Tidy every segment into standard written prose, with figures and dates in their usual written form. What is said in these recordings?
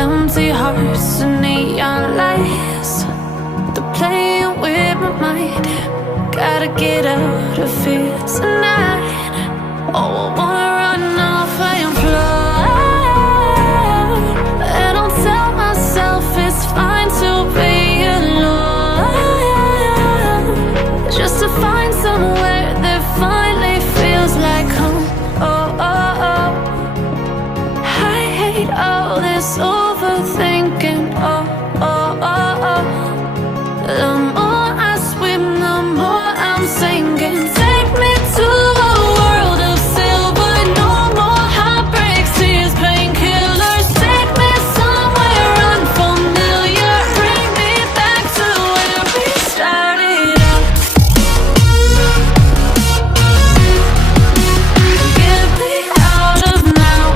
Empty hearts and neon lights, they're playing with my mind. Gotta get out of here tonight. Oh, I wanna run off and fly, and I'll tell myself it's fine to be alone, just to find somewhere that finally feels like home. Oh, oh, oh. I hate all this overthinking. Oh, oh, oh, oh. The more I swim, the more I'm sinking. Take me to a world of silver. No more heartbreaks, tears, painkillers. Take me somewhere unfamiliar. Bring me back to where we started out. Get me out of now,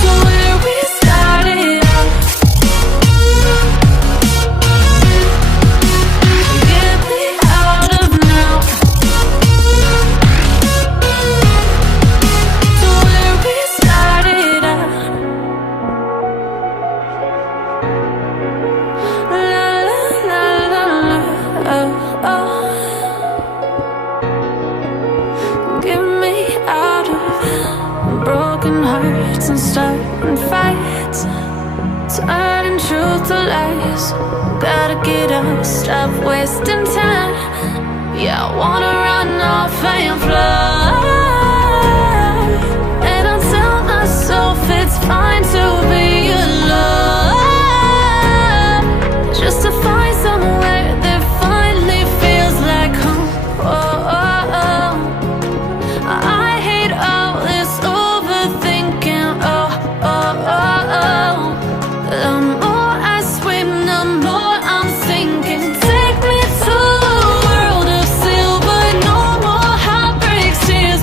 to where we started out. Get me out of now, to where we started out. La la la la la, oh, oh. Get me out of broken hearts and starting fights, turning truth to lies. Gotta get up, stop wasting time. Yeah, I wanna run off and fly, and I'll tell myself it's fine to be alone, just to find somewhere that finally feels like home. Oh, oh, oh. I hate all this overthinking. Oh, oh, oh, oh. The more I swim, the more I'm sinking. Take me to a world of silver. No more heartbreaks, tears,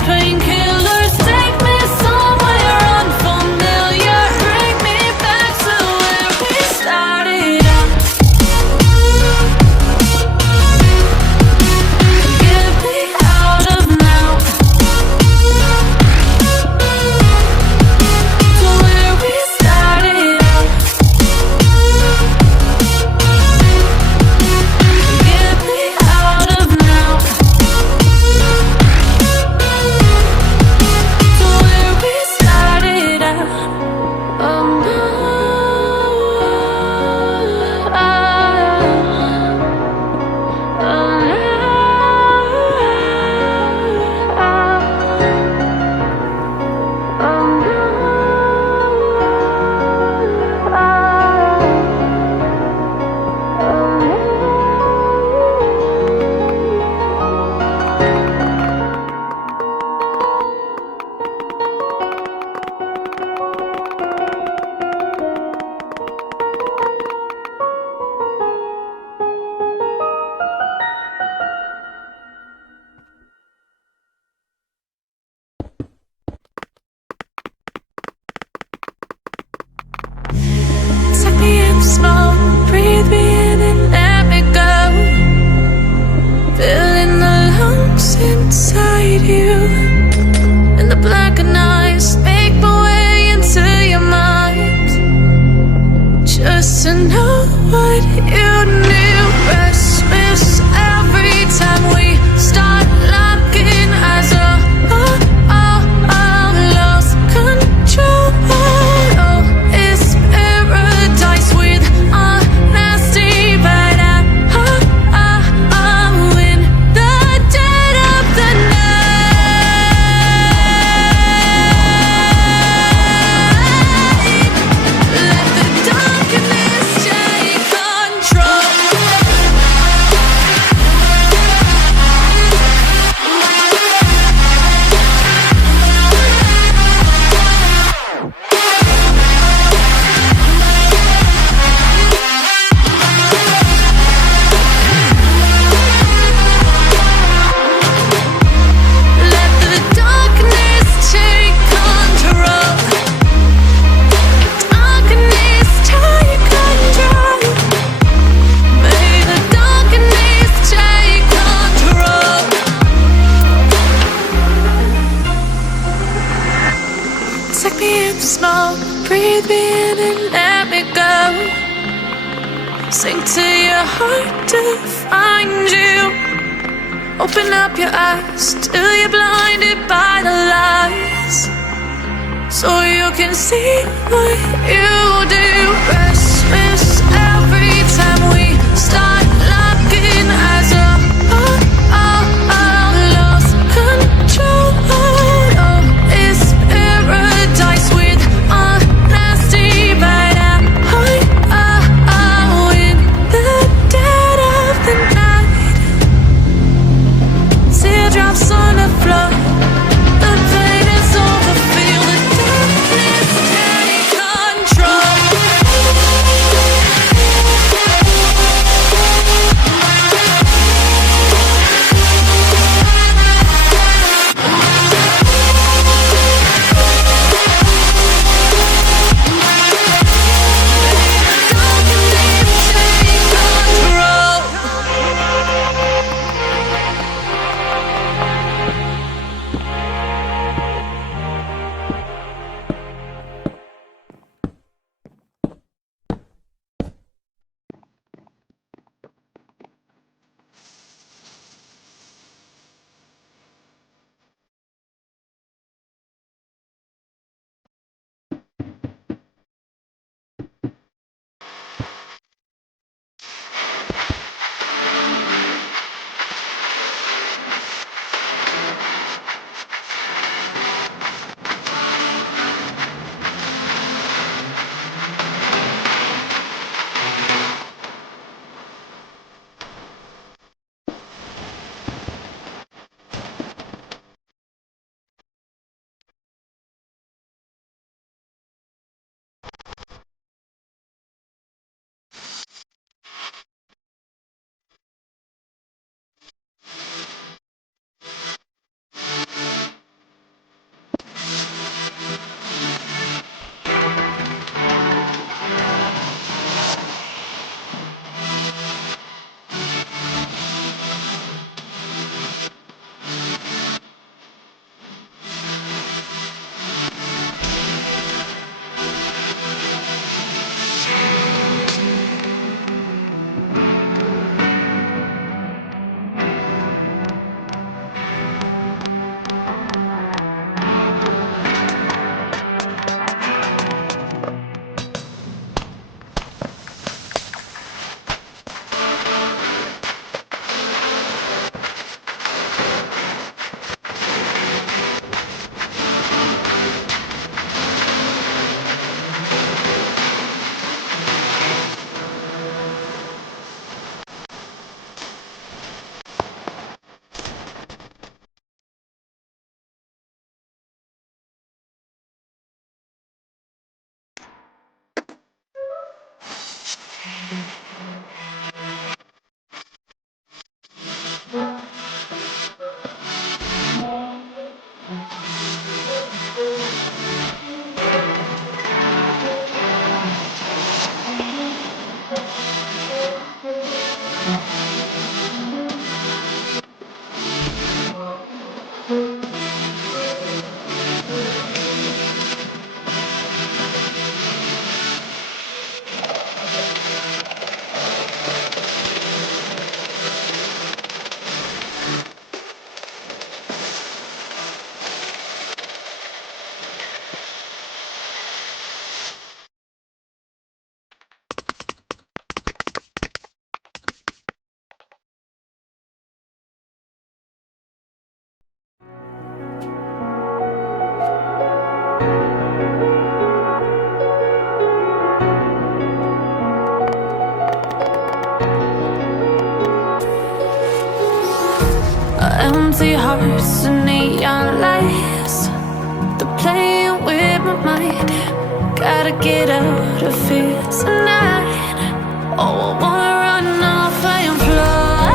sleep small. Breathe me in and let me go. Sink to your heart to find you. Open up your eyes till you're blinded by the lies, so you can see what you do. Restless every time we start locking eyes up. Lost control. Oh, it's paradise with honesty, but I'm in the dead of the night. Teardrops on the floor. The pain is over. Feel the darkness take control. Empty hearts and neon lights, they're playing with my mind. Gotta get out of here tonight. Oh, I wanna run off and fly,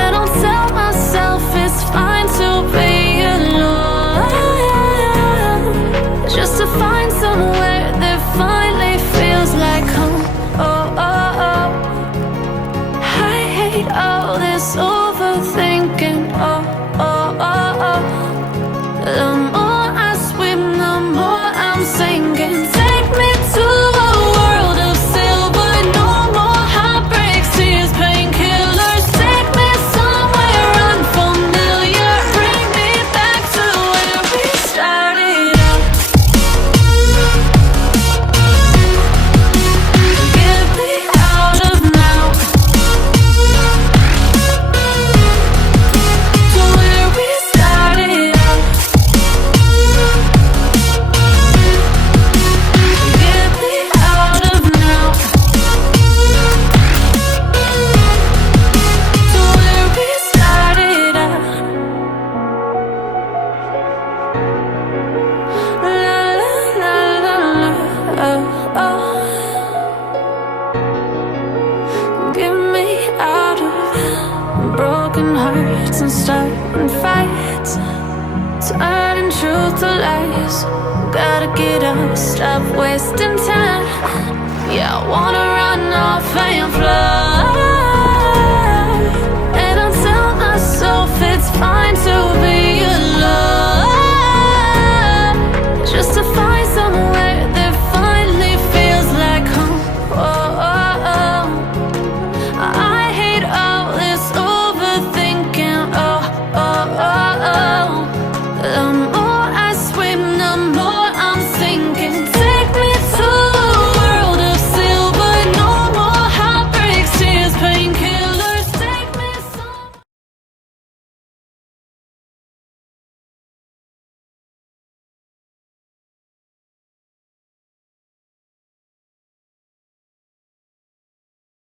and I'll tell myself it's fine to be alone, just to find somewhere that finally feels like home. Oh, oh, oh. I hate all this overthinking. Oh, oh, oh, oh. The more I swim, the Gotta get up, stop wasting time. Yeah, I wanna run off and fly.